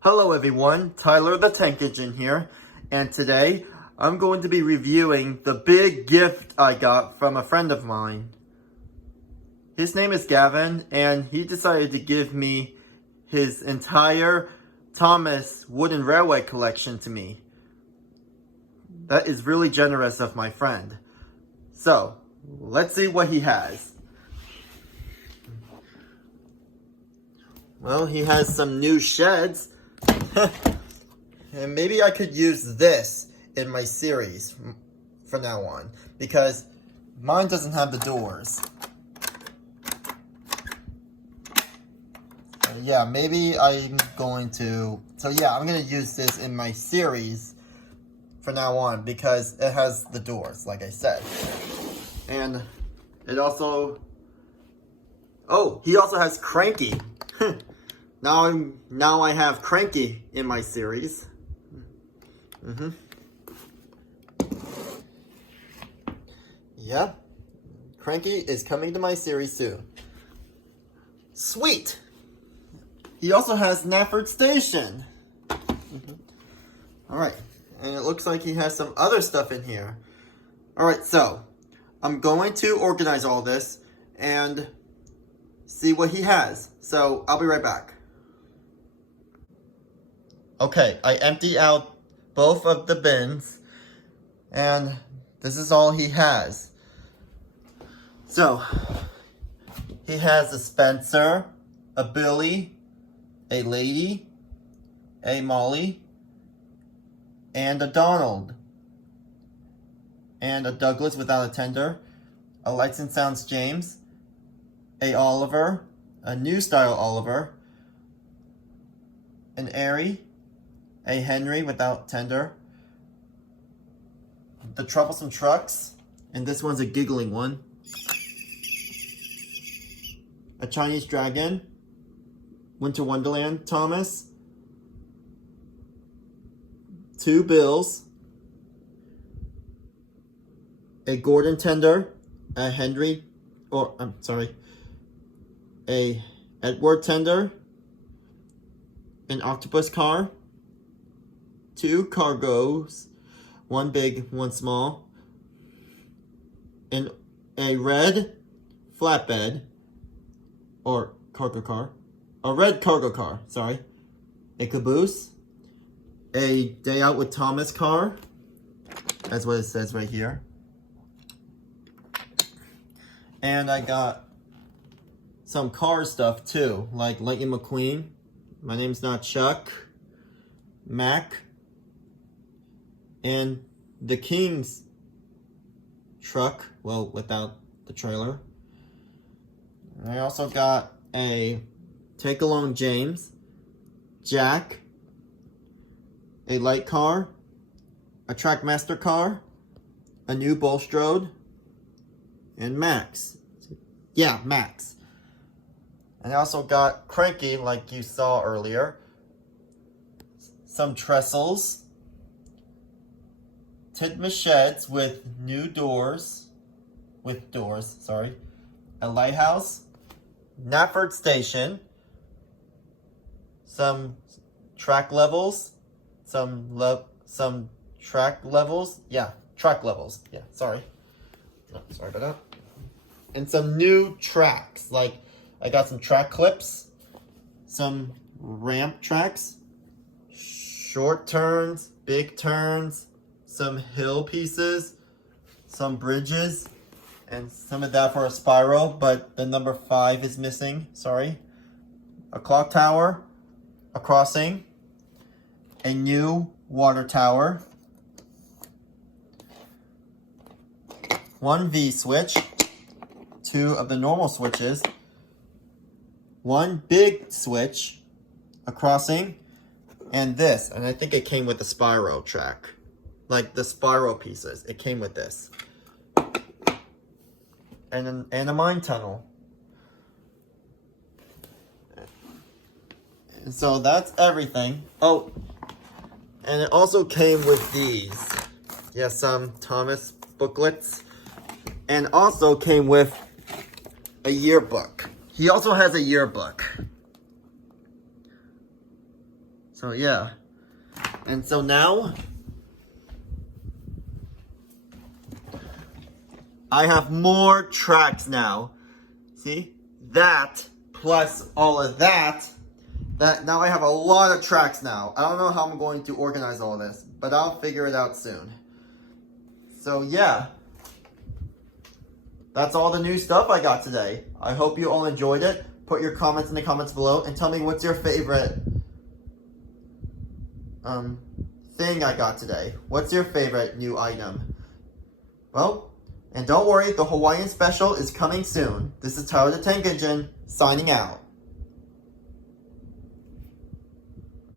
Hello everyone, Tyler the Tank Engine here, and today I'm going to be reviewing the big gift I got from a friend of mine. His name is Gavin, and he decided to give me his entire Thomas Wooden Railway collection to me. That is really generous of my friend. So, let's see what he has. Well, he has some new sheds. And maybe I could use this in my series from now on, because mine doesn't have the doors. Yeah, maybe I'm going to... So yeah, I'm going to use this in my series from now on, because it has the doors, like I said. And it also... Oh, he also has Cranky. Now I have Cranky in my series. Yeah, Cranky is coming to my series soon. Sweet! He also has Knapford Station. Alright, and it looks like he has some other stuff in here. Alright, so I'm going to organize all this and see what he has. So I'll be right back. Okay, I empty out both of the bins, and this is all he has. So, he has a Spencer, a Billy, a Lady, a Molly, and a Donald, and a Douglas without a tender, a Lights and Sounds James, a Oliver, a New Style Oliver, an Airy, a Henry without tender, the Troublesome Trucks, and this one's a giggling one, a Chinese Dragon, Winter Wonderland Thomas, 2 Bills, a Gordon Tender, a Henry, a Edward Tender, an Octopus Car, 2 Cargos, 1 big, 1 small, and a red flatbed, or cargo car, a red cargo car, sorry, a Caboose, a Day Out with Thomas car, that's what it says right here, and I got some car stuff too, like Lightning McQueen, My Name's Not Chuck, Mac, and the King's truck, well, without the trailer. And I also got a Take Along James, Jack, a light car, a Trackmaster car, a new Bulstrode, and Max. Yeah, Max. And I also got Cranky, like you saw earlier, some trestles, Titmus sheds with doors, a lighthouse, Knapford Station, some track levels, track levels, sorry about that, and some new tracks, like I got some track clips, some ramp tracks, short turns, big turns, some hill pieces, some bridges, and some of that for a spiral, but the number 5 is missing, sorry. A clock tower, a crossing, a new water tower, 1 V-switch, 2 of the normal switches, 1 big switch, a crossing, and this, and I think it came with the spiral track. Like the spiral pieces, it came with this. And a mine tunnel. And so that's everything. Oh, and it also came with these. Yes, some Thomas booklets. And also came with a yearbook. He also has a yearbook. So yeah. And so now I have more tracks now. See? That plus all of that. That now I have a lot of tracks now. I don't know how I'm going to organize all this, but I'll figure it out soon. So yeah. That's all the new stuff I got today. I hope you all enjoyed it. Put your comments in the comments below and tell me what's your favorite thing I got today. What's your favorite new item? Well, and don't worry, the Hawaiian special is coming soon. This is Tyler the Tank Engine, signing out.